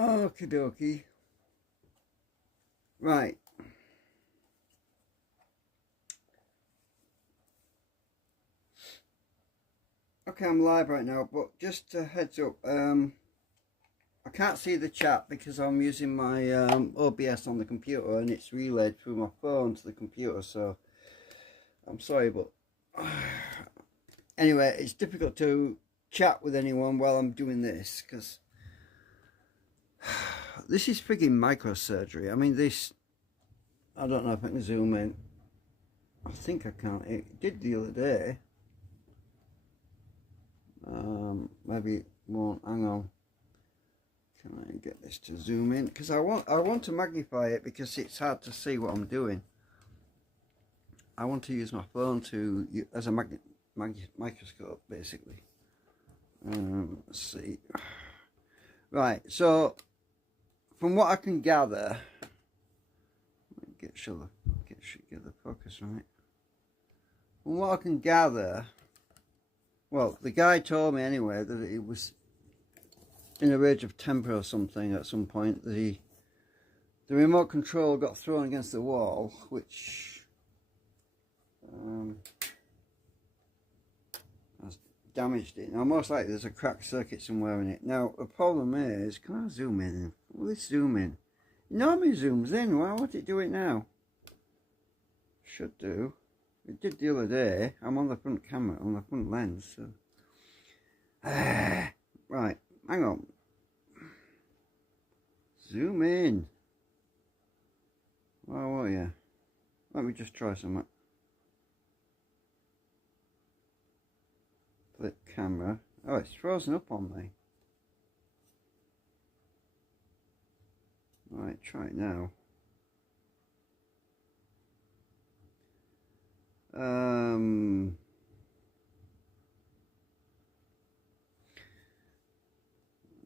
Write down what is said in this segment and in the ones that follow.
Okie dokie. Right. Okay, I'm live right now, but just a heads up, I can't see the chat because I'm using my OBS on the computer and it's relayed through my phone to the computer, so I'm sorry, but anyway, it's difficult to chat with anyone while I'm doing this because this is frigging microsurgery. I mean, this, I don't know if I can zoom in. I think I can. It did the other day. Maybe it won't. Hang on. Can I get this to zoom in? Because I want to magnify it because it's hard to see what I'm doing. I want to use my phone as a microscope, basically. Let's see. Right. So, from what I can gather, get the focus right. From what I can gather, well, the guy told me anyway that it was in a rage of temper or something at some point. The remote control got thrown against the wall, which has damaged it. Now, most likely there's a cracked circuit somewhere in it. Now, the problem is, can I zoom in? Will it zoom in? It normally zooms in. Why won't it do it now? Should do. It did the other day. I'm on the front camera, on the front lens. So. Right, hang on. Zoom in. Why won't you? Let me just try something. Flip camera. Oh, it's frozen up on me. Right, try it now.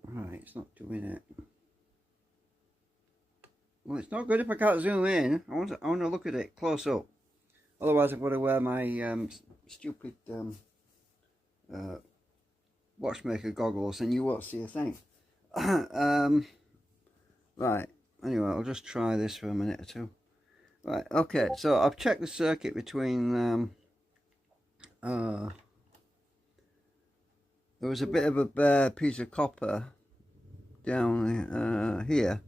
Right, it's not doing it. Well, it's not good if I can't zoom in. I want to look at it close up. Otherwise, I've got to wear my stupid watchmaker goggles, and you won't see a thing. Right. Anyway, I'll just try this for a minute or two. Right. Okay. So I've checked the circuit between. There was a bit of a bare piece of copper down here.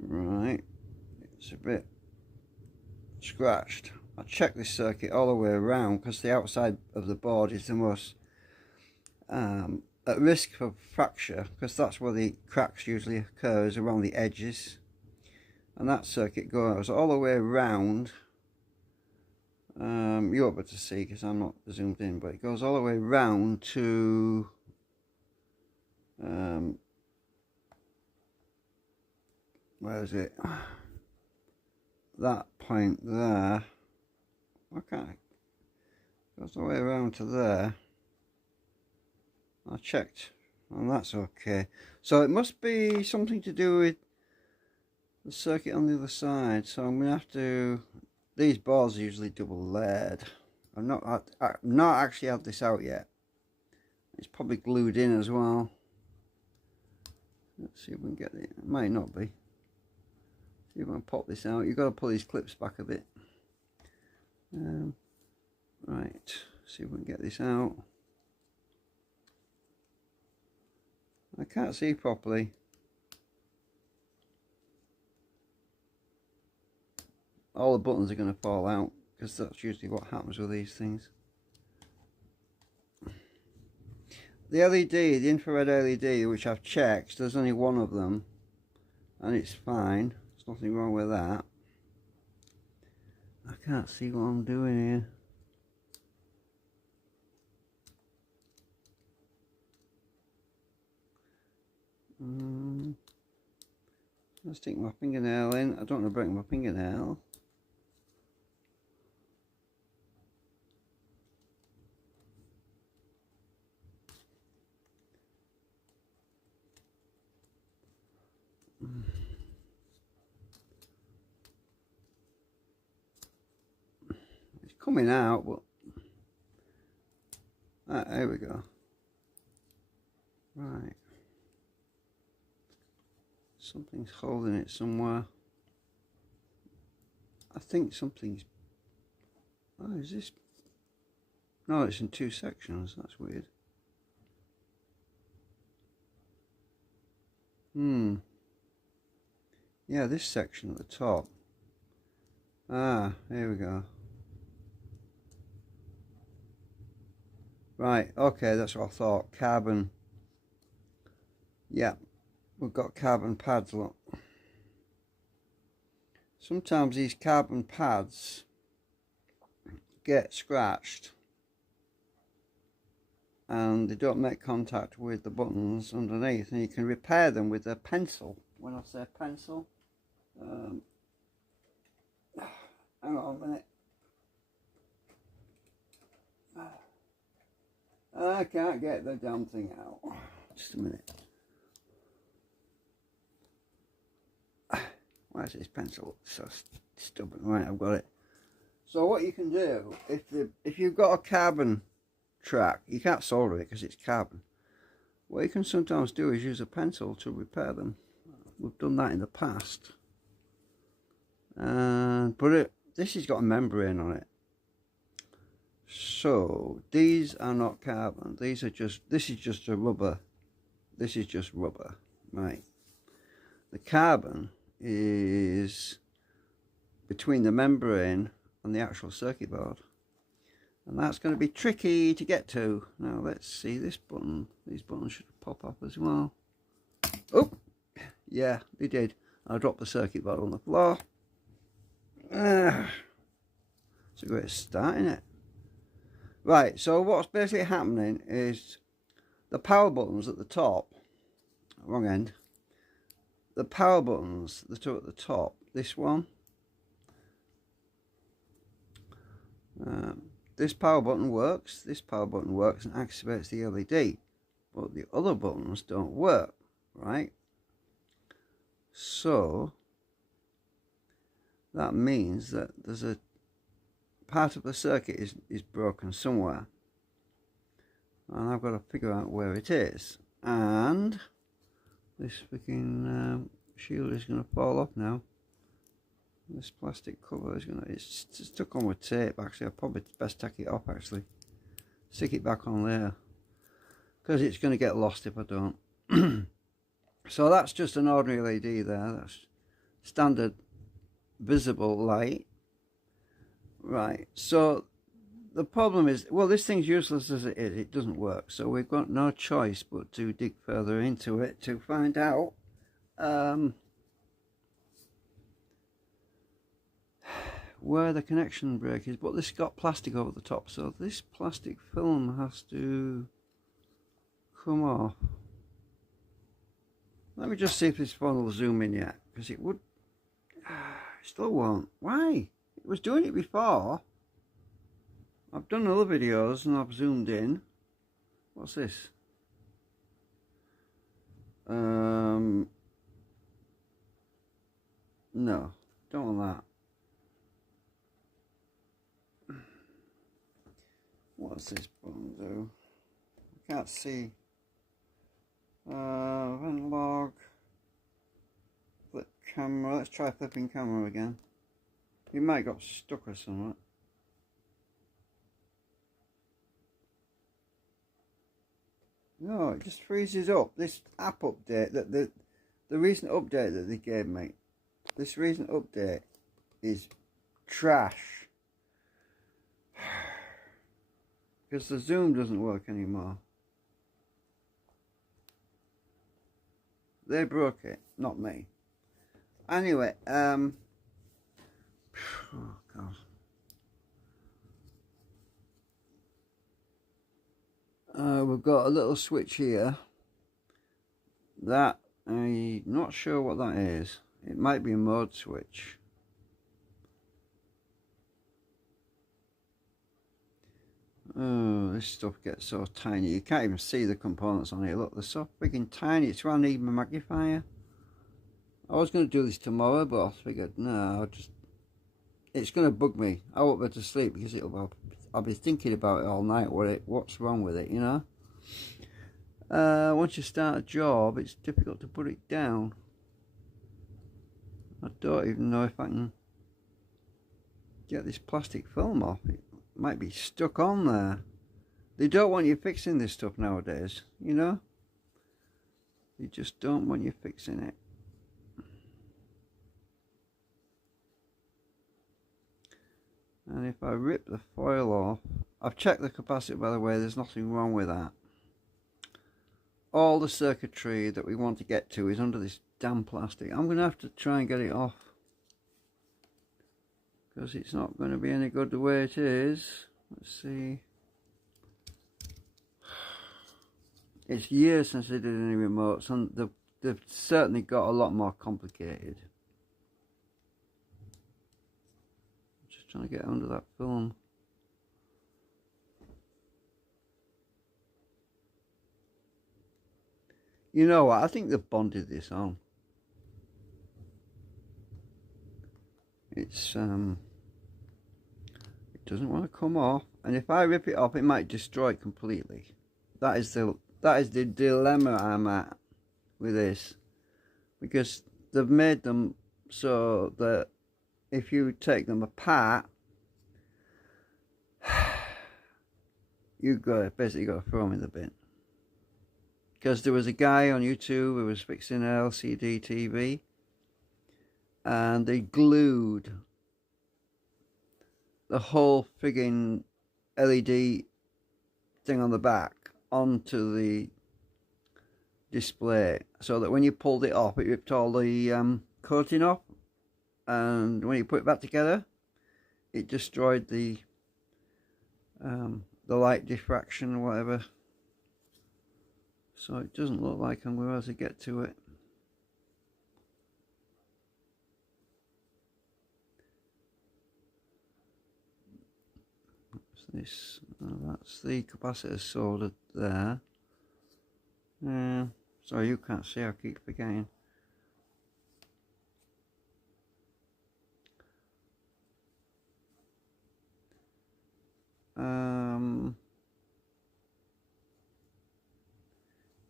Right, it's a bit scratched. I checked this circuit all the way around because the outside of the board is the most at risk of fracture, because that's where the cracks usually occurs, around the edges. And that circuit goes all the way around. You're able to see because I'm not zoomed in, but it goes all the way around to where is it? That point there. Okay. Goes all the way around to there. I checked and that's okay. So it must be something to do with the circuit on the other side. So I'm going to have to... These boards are usually double layered. I've not actually had this out yet. It's probably glued in as well. Let's see if we can get it. It might not be. See if I can pop this out. You've got to pull these clips back a bit. Right. See if we can get this out. I can't see properly. All the buttons are going to fall out because that's usually what happens with these things. The LED, the infrared LED, which I've checked, there's only one of them and it's fine. There's nothing wrong with that. I can't see what I'm doing here. Let's stick my fingernail in. I don't want to break my fingernail. It's coming out, but there we go. Right. Something's holding it somewhere. I think something's... Oh, is this... No, it's in two sections. That's weird. Yeah, this section at the top. Ah, here we go. Right, okay, that's what I thought. Carbon. Yeah, we've got carbon pads, look. Sometimes these carbon pads get scratched and they don't make contact with the buttons underneath, and you can repair them with a pencil. When I say pencil, hang on a minute. I can't get the damn thing out. Just a minute. Why is this pencil so stubborn? Right, I've got it. So what you can do, if you've got a carbon track, you can't solder it because it's carbon. What you can sometimes do is use a pencil to repair them. We've done that in the past. But this has got a membrane on it. So these are not carbon. These are just, this is just a rubber. This is just rubber, right? The carbon is between the membrane and the actual circuit board, and that's going to be tricky to get to. Now let's see this button. These buttons should pop up as well. Oh, yeah, they did. I dropped the circuit board on the floor. It's a great start, isn't it? Right, so what's basically happening is the power buttons at the top, wrong end, the power buttons that are at the top, this one, this power button works, this power button works and activates the LED, but the other buttons don't work, right? So that means that there's a part of the circuit is broken somewhere, and I've got to figure out where it is. And this freaking shield is going to fall off now. This plastic cover is going to, it's stuck on with tape. Actually, I'll probably best take it off, actually stick it back on there, because it's going to get lost if I don't. So that's just an ordinary LED there. That's standard visible light. Right, so the problem is, well, this thing's useless as it is, it doesn't work, so we've got no choice but to dig further into it to find out where the connection break is. But this has got plastic over the top, so this plastic film has to come off. Let me just see if this phone will zoom in yet, because it would, it still won't. Why? It was doing it before. I've done other videos and I've zoomed in. What's this? No, don't want that. What's this button do? I can't see. Event log. Flip camera. Let's try flipping camera again. You might have got stuck or something. No, it just freezes up. This app update, the recent update that they gave me, this recent update is trash. Because the zoom doesn't work anymore. They broke it, not me. Anyway, oh God. We've got a little switch here that I'm not sure what that is. It might be a mode switch. Oh, this stuff gets so tiny. You can't even see the components on here. Look, they're so freaking tiny. It's why I need my magnifier. I was going to do this tomorrow, but I figured, no, it's going to bug me. I won't be able to sleep because I'll be thinking about it all night. What's wrong with it, you know? Once you start a job, it's difficult to put it down. I don't even know if I can get this plastic film off. It might be stuck on there. They don't want you fixing this stuff nowadays, you know? They just don't want you fixing it. And if I rip the foil off, I've checked the capacitor, by the way, there's nothing wrong with that. All the circuitry that we want to get to is under this damn plastic. I'm going to have to try and get it off, because it's not going to be any good the way it is. Let's see. It's years since I did any remotes, and they've certainly got a lot more complicated. Just trying to get under that film. You know what? I think they've bonded this on. It's it doesn't want to come off, and if I rip it off, it might destroy it completely. That is the dilemma I'm at with this, because they've made them so that if you take them apart, you've basically got to throw them in the bin. Because there was a guy on YouTube who was fixing an LCD TV, and they glued the whole frigging LED thing on the back onto the display, so that when you pulled it off, it ripped all the coating off, and when you put it back together, it destroyed the light diffraction or whatever. So it doesn't look like I'm going to be able to get to it. What's this? Oh, that's the capacitor soldered there. Sorry, you can't see, I keep forgetting.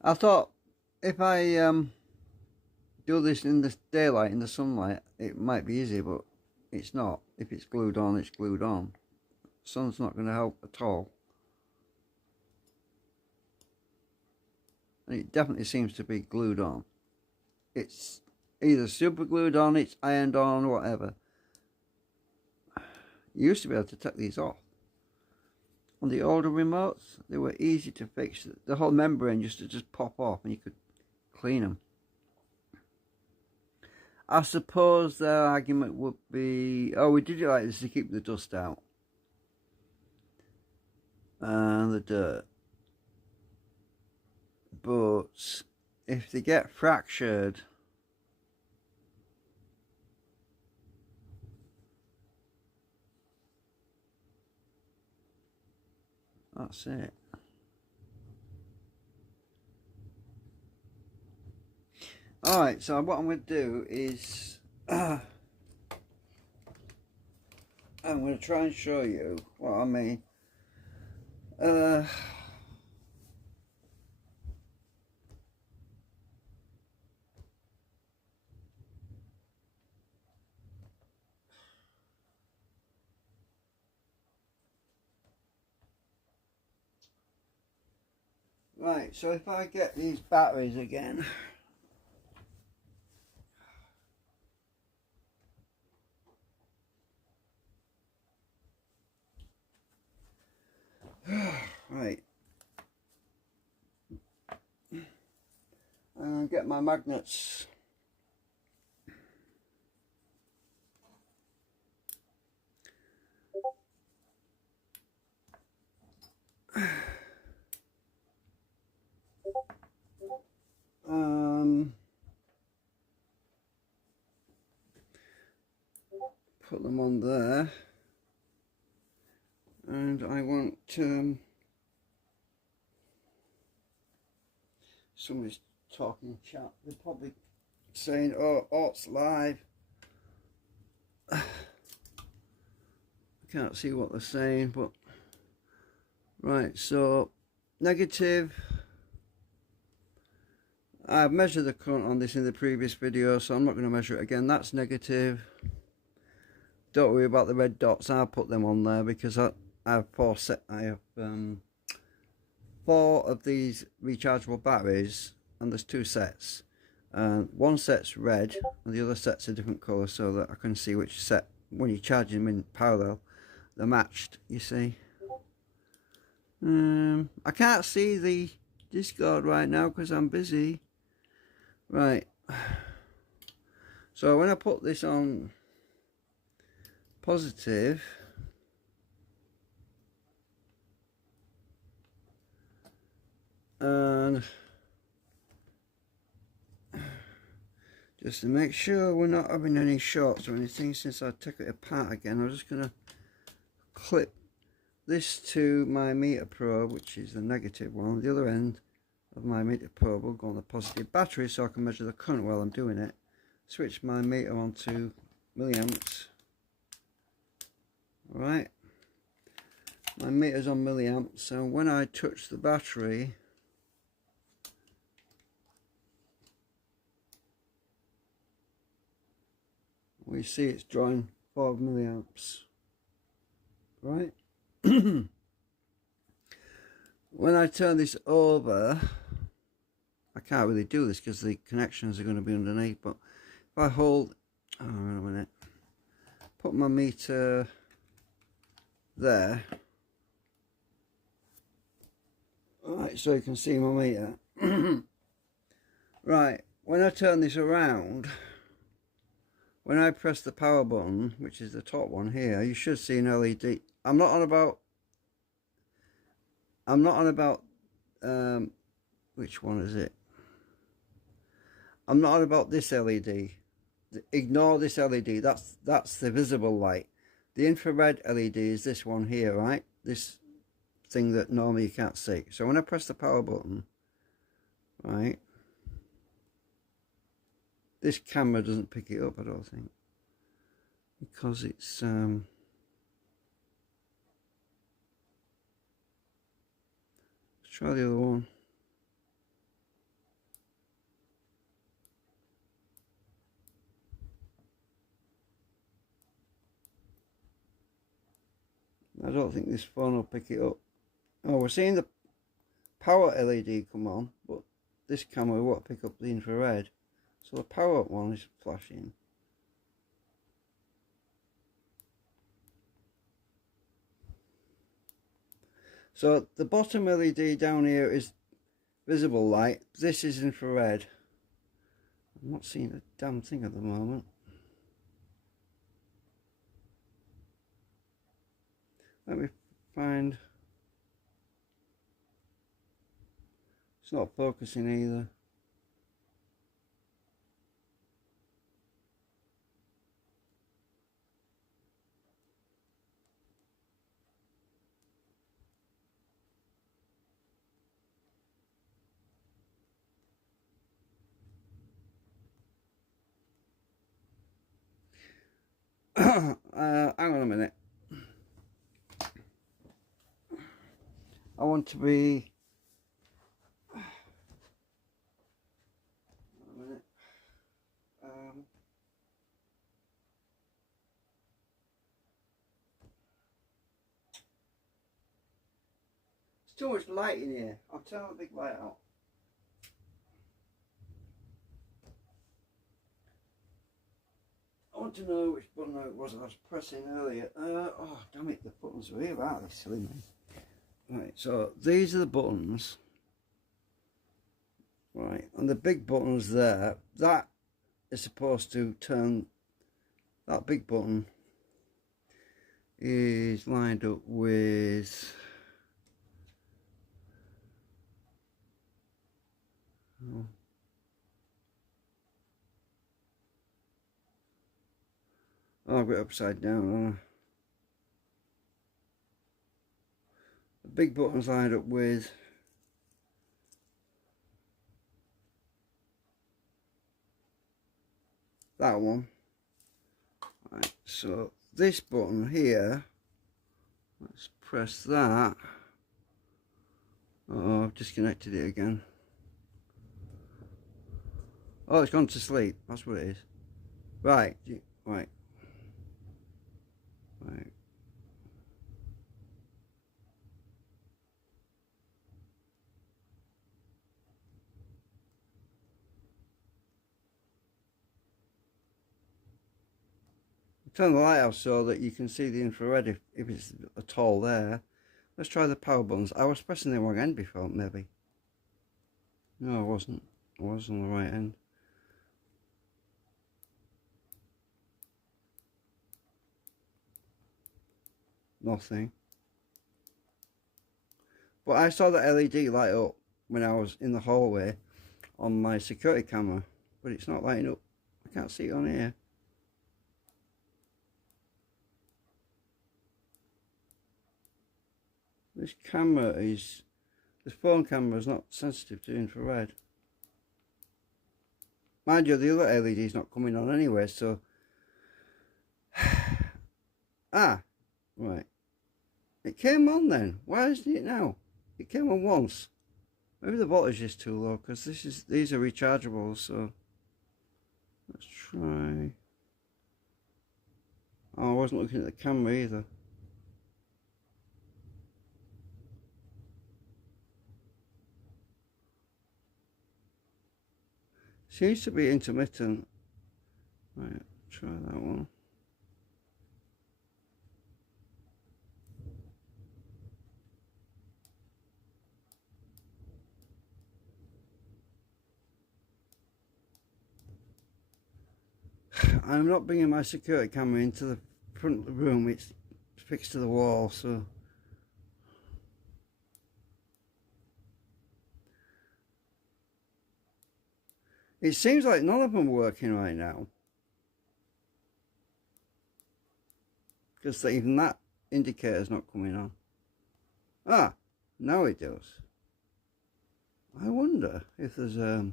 I thought if I do this in the daylight, in the sunlight, it might be easy, but it's not. If it's glued on, it's glued on. Sun's not going to help at all. And it definitely seems to be glued on. It's either super glued on, it's ironed on, whatever. You used to be able to take these off. On the older remotes, they were easy to fix. The whole membrane used to just pop off and you could clean them. I suppose their argument would be, oh, we did it like this to keep the dust out and the dirt. But if they get fractured, that's it. Alright, so what I'm going to do is I'm going to try and show you what I mean. Right, so if I get these batteries again. Right. And get my magnets. Put them on there, and I want somebody's talking chat. They're probably saying, "Oh, Ort's live." I can't see what they're saying, but right. So negative. I've measured the current on this in the previous video, so I'm not going to measure it again. That's negative. Don't worry about the red dots. I'll put them on there because I have four of these rechargeable batteries, and there's two sets. One set's red and the other set's a different colour, so that I can see which set, when you charge them in parallel, they're matched, you see. I can't see the Discord right now because I'm busy. Right. So when I put this on positive, and just to make sure we're not having any shorts or anything, since I took it apart again, I'm just going to clip this to my meter probe, which is the negative one. The other end of my meter probe will go on the positive battery, so I can measure the current while I'm doing it. Switch my meter on to milliamps. Alright, my meter's on milliamps, so when I touch the battery, we see it's drawing 4 milliamps. Right. When I turn this over, I can't really do this because the connections are going to be underneath, but if I hold, oh, wait a minute, put my meter there, alright, so you can see my meter. Right, when I turn this around, when I press the power button, which is the top one here, you should see an LED. I'm not on about which one is it? I'm not on about this LED. Ignore this LED. That's the visible light. The infrared LED is this one here, right? This thing that normally you can't see. So when I press the power button, right, this camera doesn't pick it up, I don't think, because it's let's try the other one. I don't think this phone will pick it up. Oh, we're seeing the power LED come on, but this camera won't pick up the infrared. So the power up one is flashing. So the bottom LED down here is visible light. This is infrared. I'm not seeing a damn thing at the moment. Let me find. It's not focusing either. Hang on a minute. I want to be. A minute. It's too much light in here. I'll turn the big light out. I want to know which button it was I was pressing earlier. Oh, damn it, the buttons are here, aren't they? Silly me. Right, so these are the buttons. Right, and the big buttons there, that is supposed to turn, that big button is lined up with, oh, I've got it upside down. The big button's lined up with that one. Right, so this button here, let's press that. Oh, I've disconnected it again. Oh, it's gone to sleep. That's what it is. Right. Right. Right. Turn the light off so that you can see the infrared if it's at all there. Let's try the power buttons. I was pressing the wrong end before, maybe. No, I wasn't. I was on the right end. Nothing. But I saw the LED light up when I was in the hallway on my security camera. But it's not lighting up. I can't see it on here. This phone camera is not sensitive to infrared. Mind you, the other LED is not coming on anyway, so... Ah, right. It came on then. Why isn't it now? It came on once. Maybe the voltage is too low, because these are rechargeable, so... Let's try... Oh, I wasn't looking at the camera either. Seems to be intermittent. Right, try that one. I'm not bringing my security camera into the front of the room. It's fixed to the wall, so... It seems like none of them are working right now. Because even that indicator's not coming on. Ah, now it does. I wonder if there's a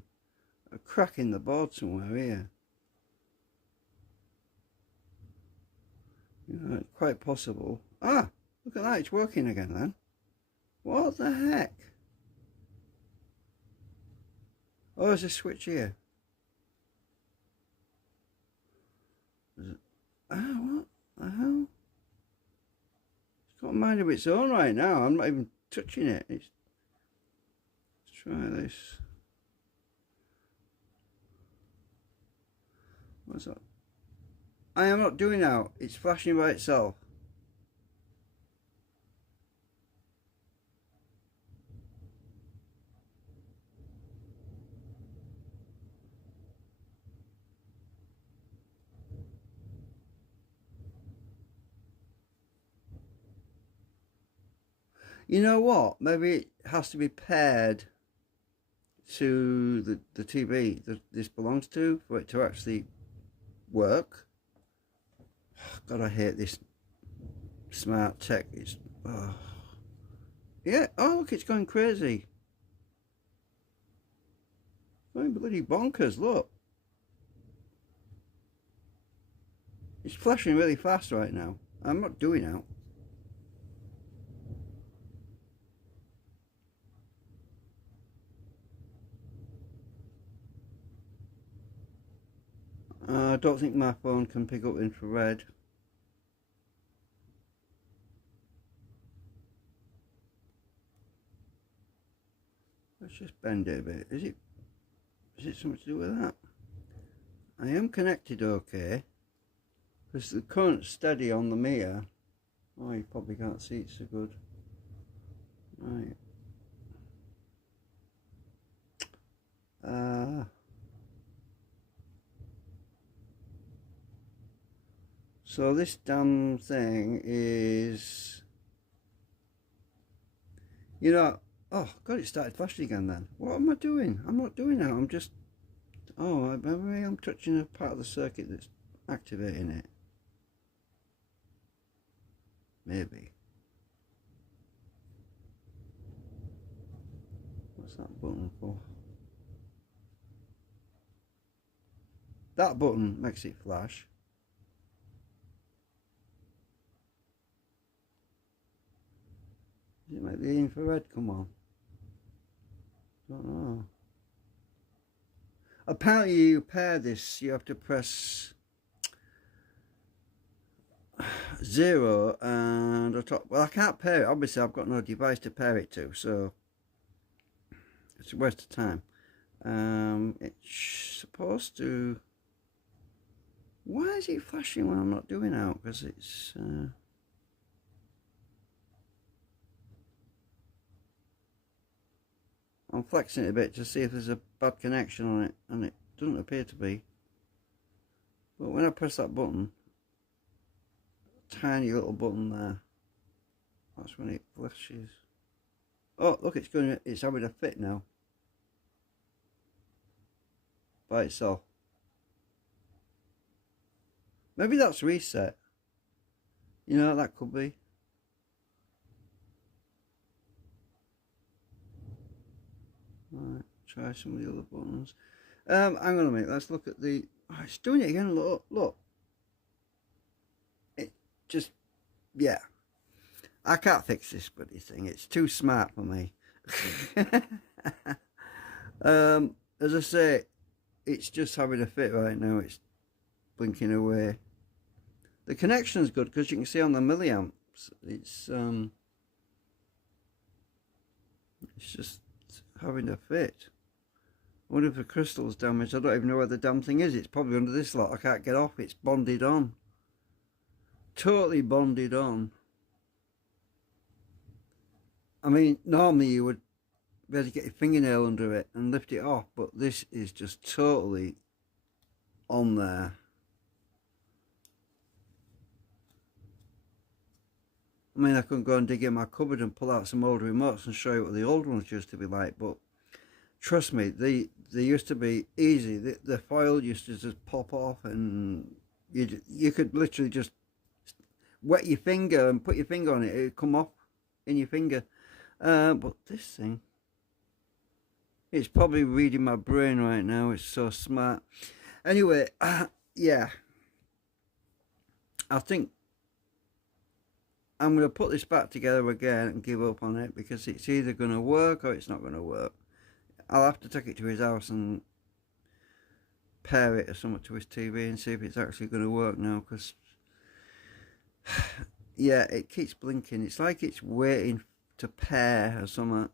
crack in the board somewhere here. Yeah, it's quite possible. Ah, look at that, it's working again then. What the heck? Oh, there's a switch here. Ah, what the hell? It's got a mind of its own right now. I'm not even touching it. Let's try this. What's that? I am not doing now. It's flashing by itself. You know what? Maybe it has to be paired to the TV that this belongs to for it to actually work. God, I hate this smart tech. It's yeah. Oh, look, it's going crazy. Going bloody bonkers. Look, it's flashing really fast right now. I'm not doing out. I don't think my phone can pick up infrared. Let's just bend it a bit. Is it something to do with that? I am connected okay. Because the current's steady on the meter. Oh, you probably can't see it so good. Right. So this damn thing is, you know, oh God, it started flashing again then. What am I doing? I'm not doing that. I'm just, oh, maybe I'm touching a part of the circuit that's activating it. Maybe. What's that button for? That button makes it flash. Does it make the infrared come on? Don't know. Apparently you pair this, you have to press 0 and a top. Well, I can't pair it. Obviously, I've got no device to pair it to, so it's a waste of time. It's supposed to. Why is it flashing when I'm not doing out? Because it's. I'm flexing it a bit to see if there's a bad connection on it, and it doesn't appear to be. But when I press that button, tiny little button there, that's when it flashes. Oh, look, it's having a fit now. By itself. Maybe that's reset. You know, that could be. Right, try some of the other buttons. Hang on a minute, let's look at the. Oh, it's doing it again. Look. It just, yeah. I can't fix this bloody thing. It's too smart for me. As I say, it's just having a fit right now. It's blinking away. The connection's good because you can see on the milliamps. It's just having a fit. I wonder if the crystal's damaged. I don't even know where the damn thing is. It's probably under this lot. I can't get off. It's bonded on. Totally bonded on. I mean, normally you would be able to get your fingernail under it and lift it off, but this is just totally on there. I mean, I could go and dig in my cupboard and pull out some old remotes and show you what the old ones used to be like, but trust me, they used to be easy. The foil used to just pop off, and you could literally just wet your finger and put your finger on it. It would come off in your finger. But this thing, it's probably reading my brain right now. It's so smart. Anyway, yeah. I think I'm going to put this back together again and give up on it because it's either going to work or it's not going to work. I'll have to take it to his house and pair it or something to his TV and see if it's actually going to work now, because yeah, it keeps blinking. It's like it's waiting to pair or something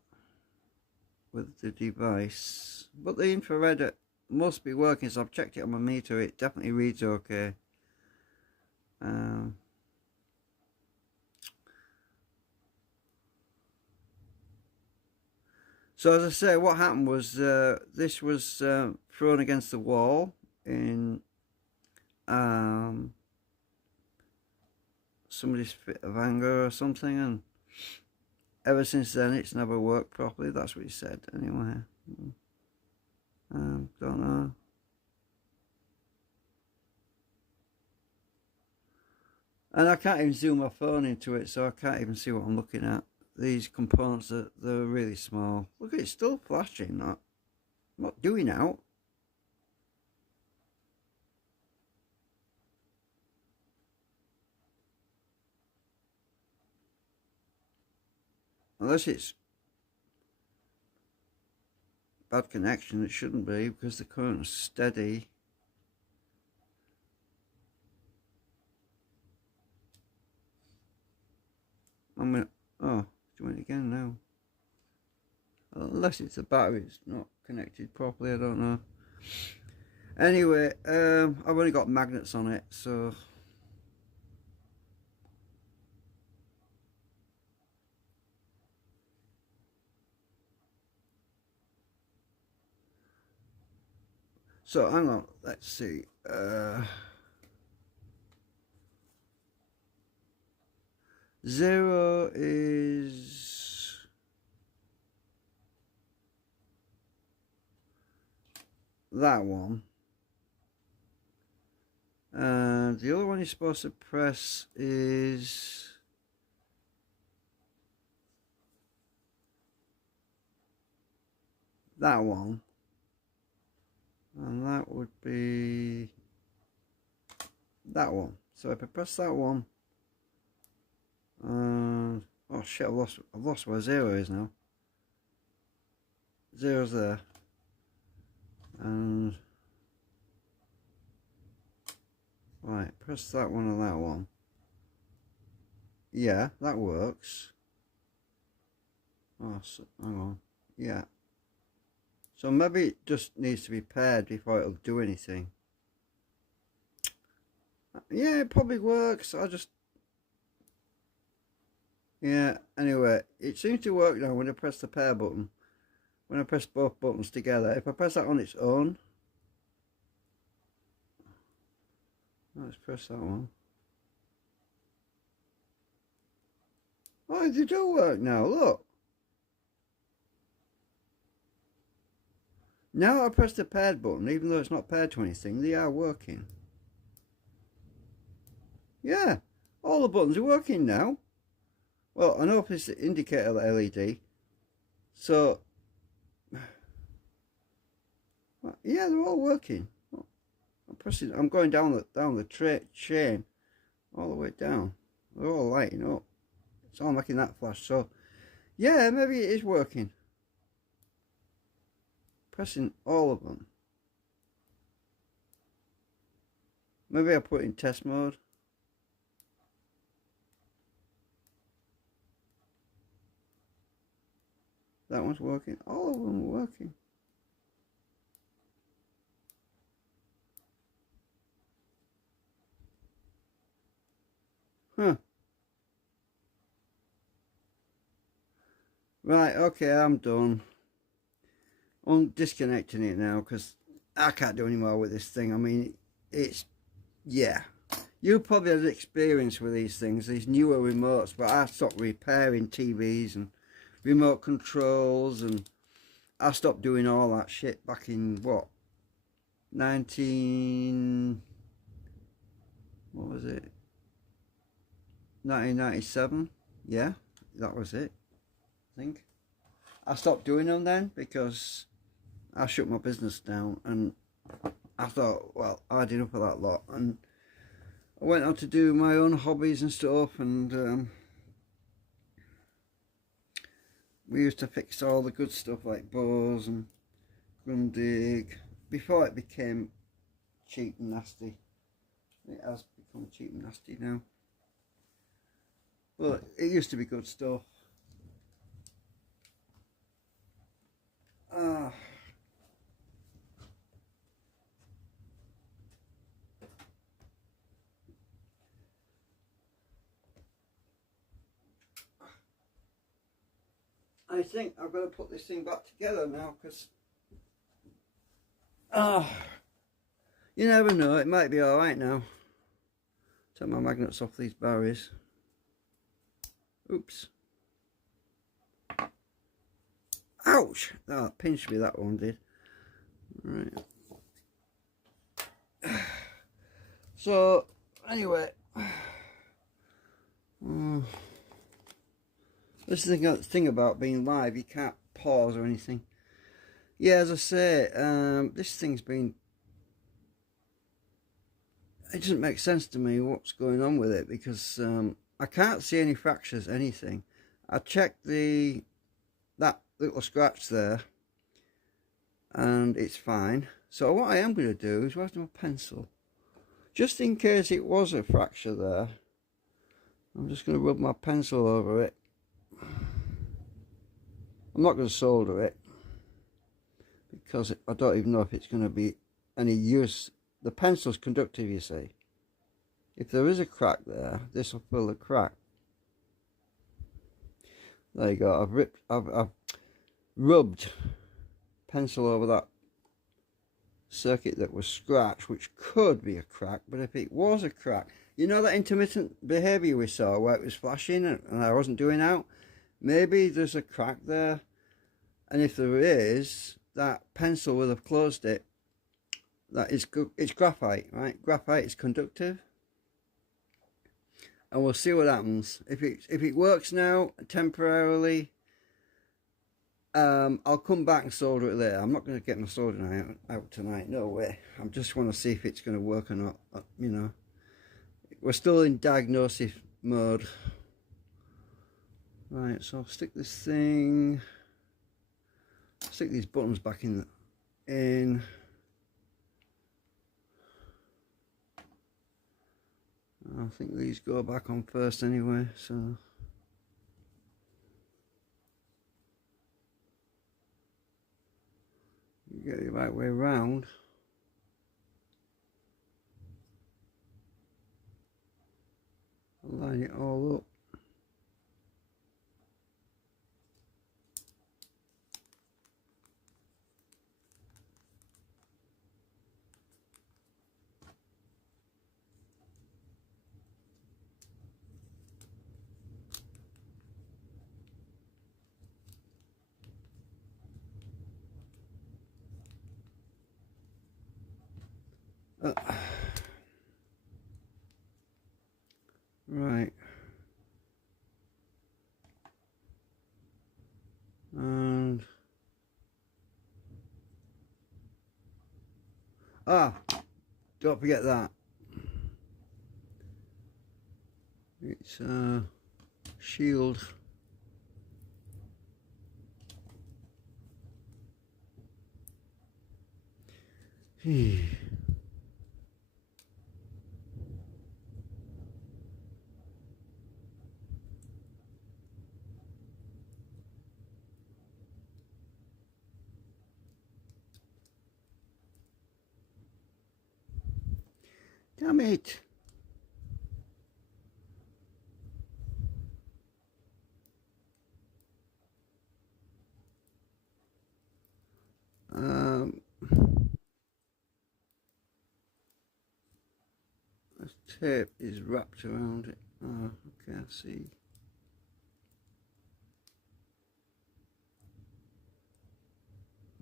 with the device, but the infrared must be working, so I've checked it on my meter. It definitely reads okay. So as I say, what happened was this was thrown against the wall in somebody's fit of anger or something, and ever since then it's never worked properly. That's what he said anyway. Don't know. And I can't even zoom my phone into it, so I can't even see what I'm looking at. These components, they're really small. Look, it's still flashing. Not doing out. Unless it's bad connection, it shouldn't be because the current's steady. I'm gonna, oh, doing it again now. Unless it's the battery's not connected properly, I don't know. Anyway, I've only got magnets on it, so hang on, let's see. 0 is that one, and the other one you're supposed to press is that one, and that would be that one. So if I press that one, oh shit, I've lost where 0 is now. 0's there. And right, press that one and that one. Yeah, that works. Oh, so, hang on. Yeah. So maybe it just needs to be paired before it'll do anything. Yeah, it probably works. Yeah, anyway, it seems to work now when I press the pair button. When I press both buttons together. If I press that on its own. Let's press that one. Oh, they do work now, look. Now I press the paired button, even though it's not paired to anything, they are working. Yeah, all the buttons are working now. Well, I know if it's the indicator LED. So, yeah, they're all working. I'm going down the chain all the way down. They're all lighting up. It's all making that flash. So, yeah, maybe it is working. Pressing all of them. Maybe I put it in test mode. That one's working. All of them are working. Huh. Right, okay, I'm done. I'm disconnecting it now because I can't do any more with this thing. I mean, it's, yeah. You probably had experience with these things, these newer remotes, but I stopped repairing TVs and remote controls, and I stopped doing all that shit back in, what, what was it? 1997? Yeah, that was it, I think. I stopped doing them then because I shut my business down, and I thought, well, I did up with that lot, and I went on to do my own hobbies and stuff, and we used to fix all the good stuff like Bose and Grundig before it became cheap and nasty. It has become cheap and nasty now, but it used to be good stuff. I think I've got to put this thing back together now because you never know, it might be alright now. Take my magnets off these barriers. Oops. Ouch! Oh, that pinched me, that one did. Right. So, anyway. This is the thing about being live, you can't pause or anything. Yeah, as I say, this thing's been... It doesn't make sense to me what's going on with it, because I can't see any fractures, anything. I checked that little scratch there, and it's fine. So what I am going to do is, where's my pencil? Just in case it was a fracture there, I'm just going to rub my pencil over it. I'm not going to solder it because I don't even know if it's going to be any use. The pencil's conductive, you see. If there is a crack there, this will fill the crack. There you go. I've rubbed pencil over that circuit that was scratched, which could be a crack. But if it was a crack, you know that intermittent behavior we saw where it was flashing and I wasn't doing out? Maybe there's a crack there, and if there is, that pencil will have closed it. That is, it's graphite, right? Graphite is conductive, and we'll see what happens. If it works now temporarily, I'll come back and solder it later. I'm not going to get my soldering out tonight. No way. I just want to see if it's going to work or not. You know, we're still in diagnosis mode. Right, so I'll stick these buttons back in. I think these go back on first anyway, so you get it the right way round. Line it all up. Right. And don't forget that. It's shield. Damn it. This tape is wrapped around it. Oh, okay, I see.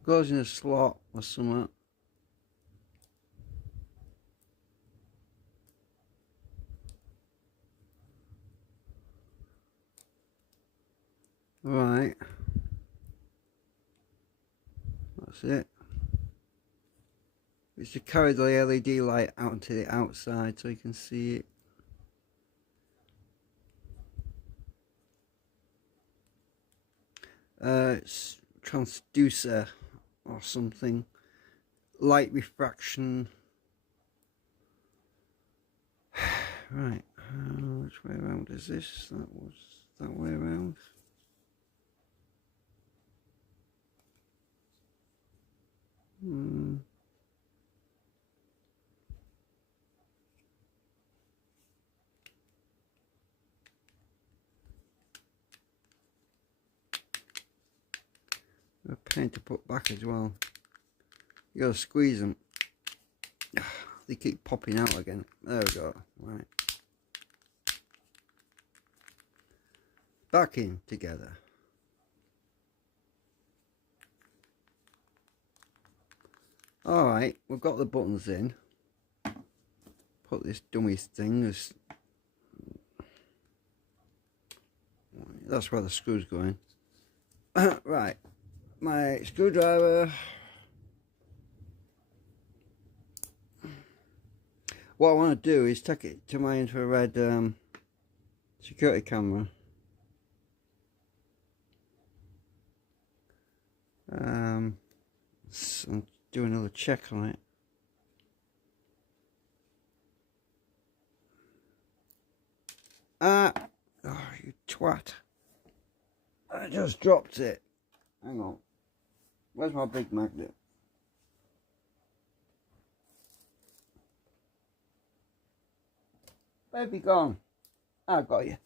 Goes in a slot or something. Right. That's it. It's to carry the LED light out into the outside so you can see it. It's transducer or something. Light refraction. Right. Which way around is this? That was that way around. A pain to put back as well. You gotta squeeze them. They keep popping out again. There we go. Right. Back in together. Alright, we've got the buttons in. Put this dummy thing as that's where the screw's going. Right. My screwdriver. What I want to do is take it to my infrared security camera. And do another check on it. Oh, you twat. I just dropped it. Hang on. Where's my big magnet? Baby gone. I got you.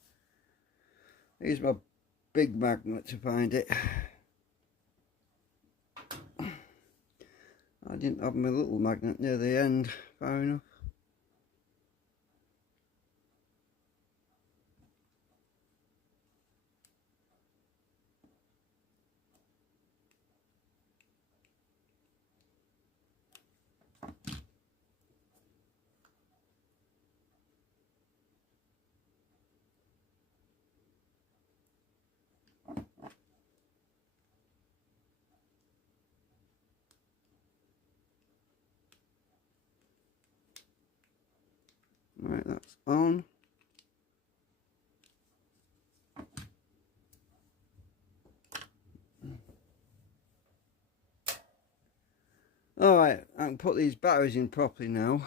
Here's my big magnet to find it. I didn't have my little magnet near the end far enough. Right, that's on. Alright, I can put these batteries in properly now.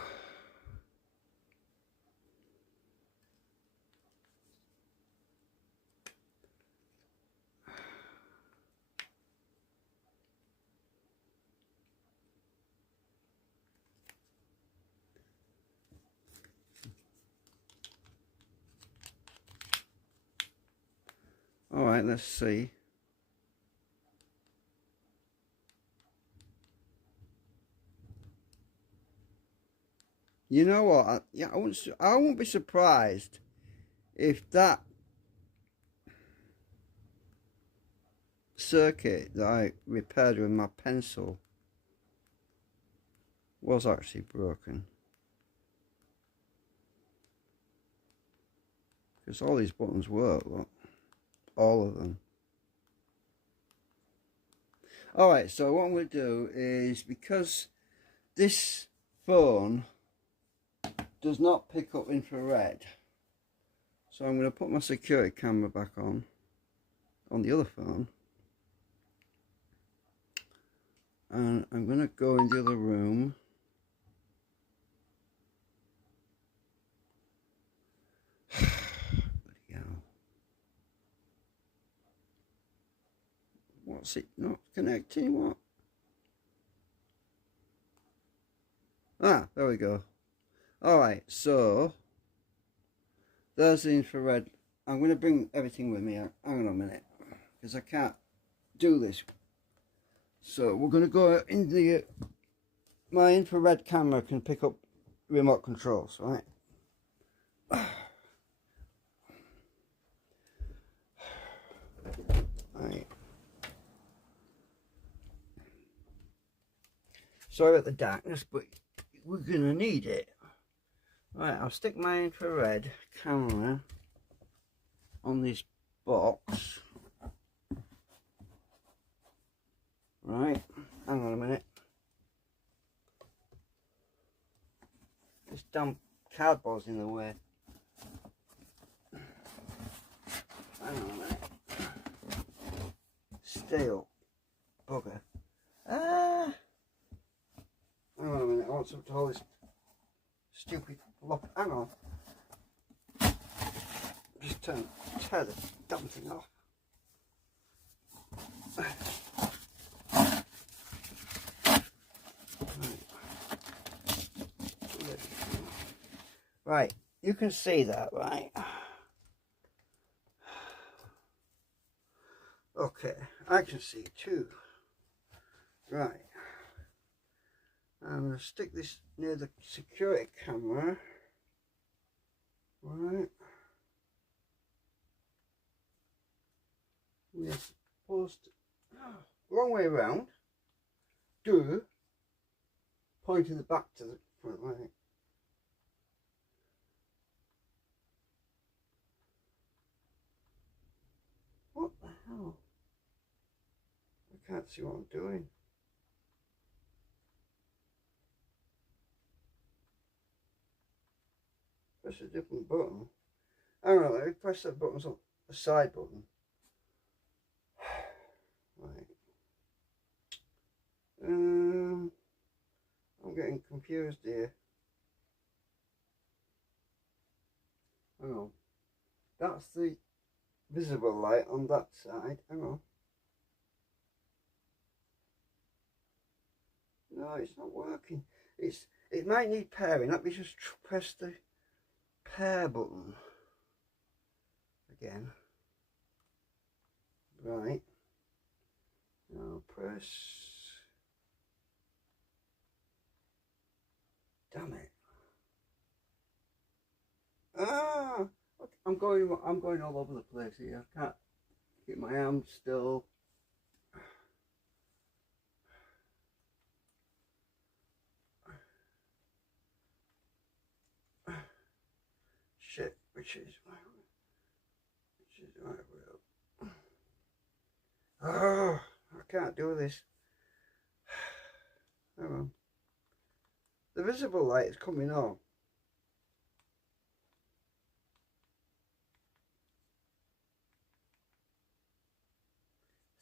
Right, let's see. You know what? I won't be surprised if that circuit that I repaired with my pencil was actually broken. Because all these buttons work, look. All of them. Alright, so what I'm going to do is, because this phone does not pick up infrared, so I'm going to put my security camera back on the other phone, and I'm going to go in the other room. Bloody hell. What's it not connecting? What? Ah, there we go. Alright, so there's the infrared. I'm going to bring everything with me. Hang on a minute, because I can't do this. So we're going to go in the... my infrared camera can pick up remote controls, right? Right. Sorry about the darkness, but we're going to need it. Right, I'll stick my infrared camera on this box. Right, hang on a minute. This damn cardboard's in the way. Hang on a minute. Steel. Bugger. Hang on a minute, I want to hold this stupid lock. Hang on. Just tear the damn thing off. Right, you can see that, right? Okay, I can see it too. Right. I'm going to stick this near the security camera. Right. We're supposed to... wrong way around. Pointing the back to the front, right? What the hell? I can't see what I'm doing. Press a different button. Hang on, let me press that button on the side button. Right. I'm getting confused here. Hang on. That's the visible light on that side. Hang on. No, it's not working. It might need pairing. Let me just press the pair button again. Right. Now press. Damn it. Ah, I'm going all over the place here. I can't keep my arm still. Shit, which is right way up. Oh, I can't do this. Hang on. The visible light is coming on.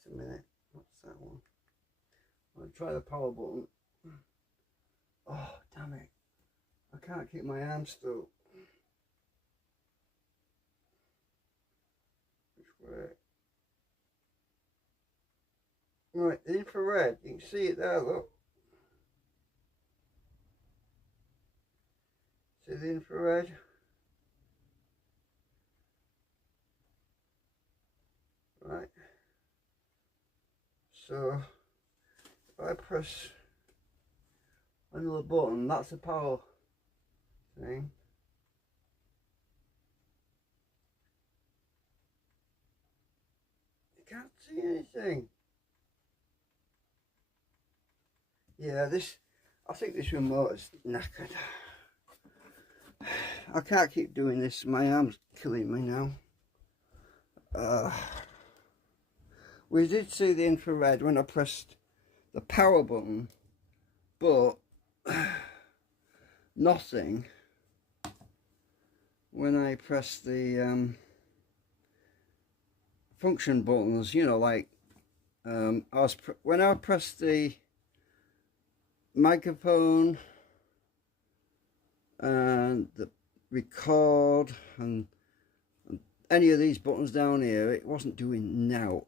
Just a minute. What's that one? I'll try the power button. Oh, damn it. I can't keep my arm still. Which way? Right, infrared. You can see it there, look. See the infrared? So if I press another button, that's the power thing. You can't see anything. Yeah, I think this remote is knackered. I can't keep doing this. My arm's killing me now. We did see the infrared when I pressed the power button, but nothing when I pressed the function buttons. You know, like when I pressed the microphone and the record and any of these buttons down here, it wasn't doing now.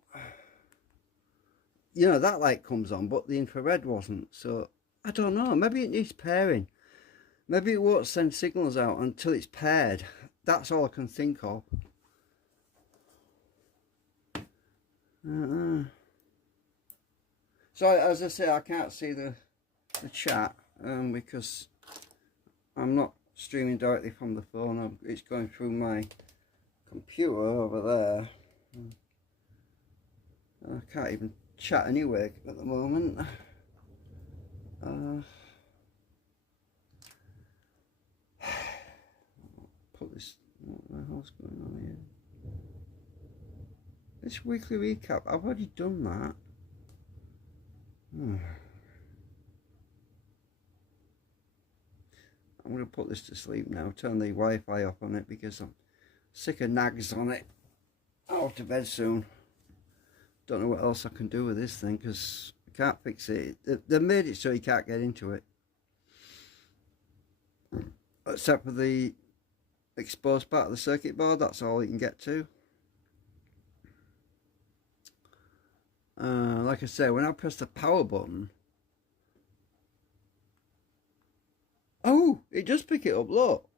You know, that light comes on, but the infrared wasn't. So I don't know, maybe it needs pairing. Maybe it won't send signals out until it's paired. That's all I can think of. So as I say, I can't see the chat because I'm not streaming directly from the phone. It's going through my computer over there. I can't even chat anyway at the moment. Put this. What the hell's going on here? This weekly recap. I've already done that. I'm going to put this to sleep now. Turn the Wi-Fi off on it because I'm sick of nags on it. I'll have to bed soon. Don't know what else I can do with this thing because I can't fix it. They made it so you can't get into it. Except for the exposed part of the circuit board, that's all you can get to. Like I say, when I press the power button, oh, it does pick it up, look.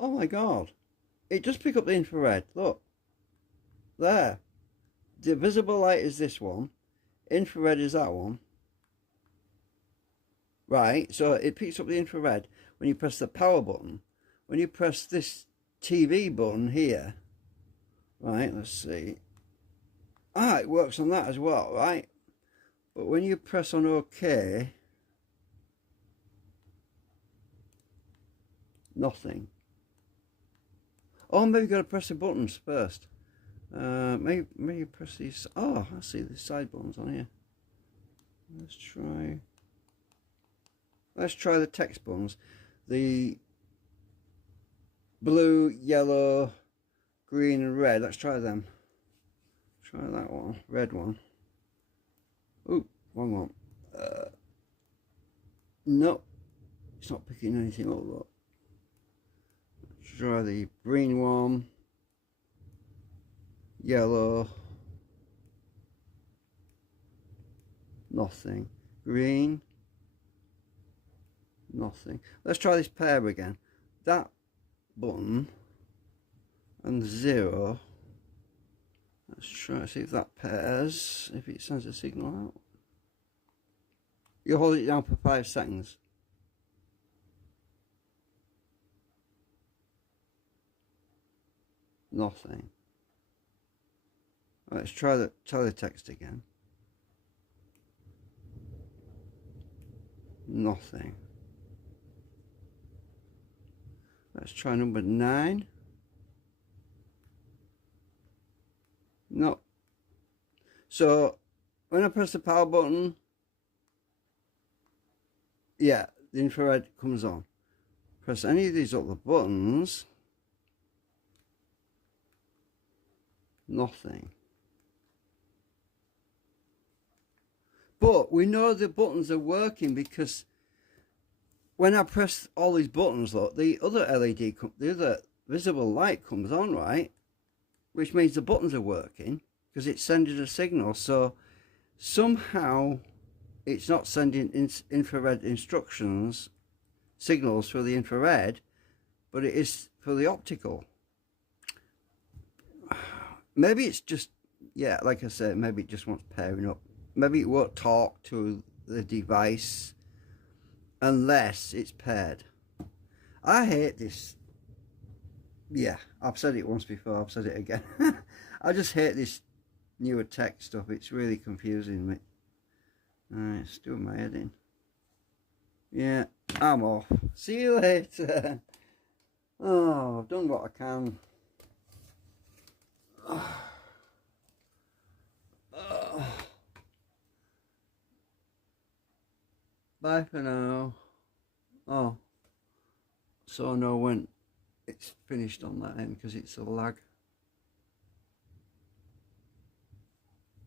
Oh my god. It does pick up the infrared, look. There. The visible light is this one. Infrared is that one. Right, so it picks up the infrared when you press the power button. When you press this TV button here, right, let's see. Ah, it works on that as well, right? But when you press on OK, nothing. Oh, maybe you've got to press the buttons first. Maybe press these. Oh, I see the side buttons on here. Let's try the text buttons. The blue, yellow, green and red. Let's try them. Try that one. Red one. Ooh, wrong one. No, it's not picking anything up. Look. Let's try the green one. Yellow. Nothing. Green. Nothing. Let's try this pair again. That button and 0. Let's try to see if that pairs, if it sends a signal out. You hold it down for 5 seconds. Nothing. Let's try the teletext again. Nothing. Let's try number 9. No. So when I press the power button, yeah, the infrared comes on. Press any of these other buttons, nothing. But we know the buttons are working because when I press all these buttons, look, the other LED, the other visible light comes on, right? Which means the buttons are working because it's sending a signal. So somehow it's not sending infrared instructions, signals for the infrared, but it is for the optical. Maybe it's just, yeah, like I said, maybe it just wants pairing up. maybe it won't talk to the device unless it's paired. I hate this. Yeah, I've said it once before, I've said it again. I just hate this newer tech stuff. It's really confusing me. Alright, it's doing my head in. Yeah, I'm off. See you later. Oh, I've done what I can. Bye for now. Oh, so I know when it's finished on that end because it's a lag.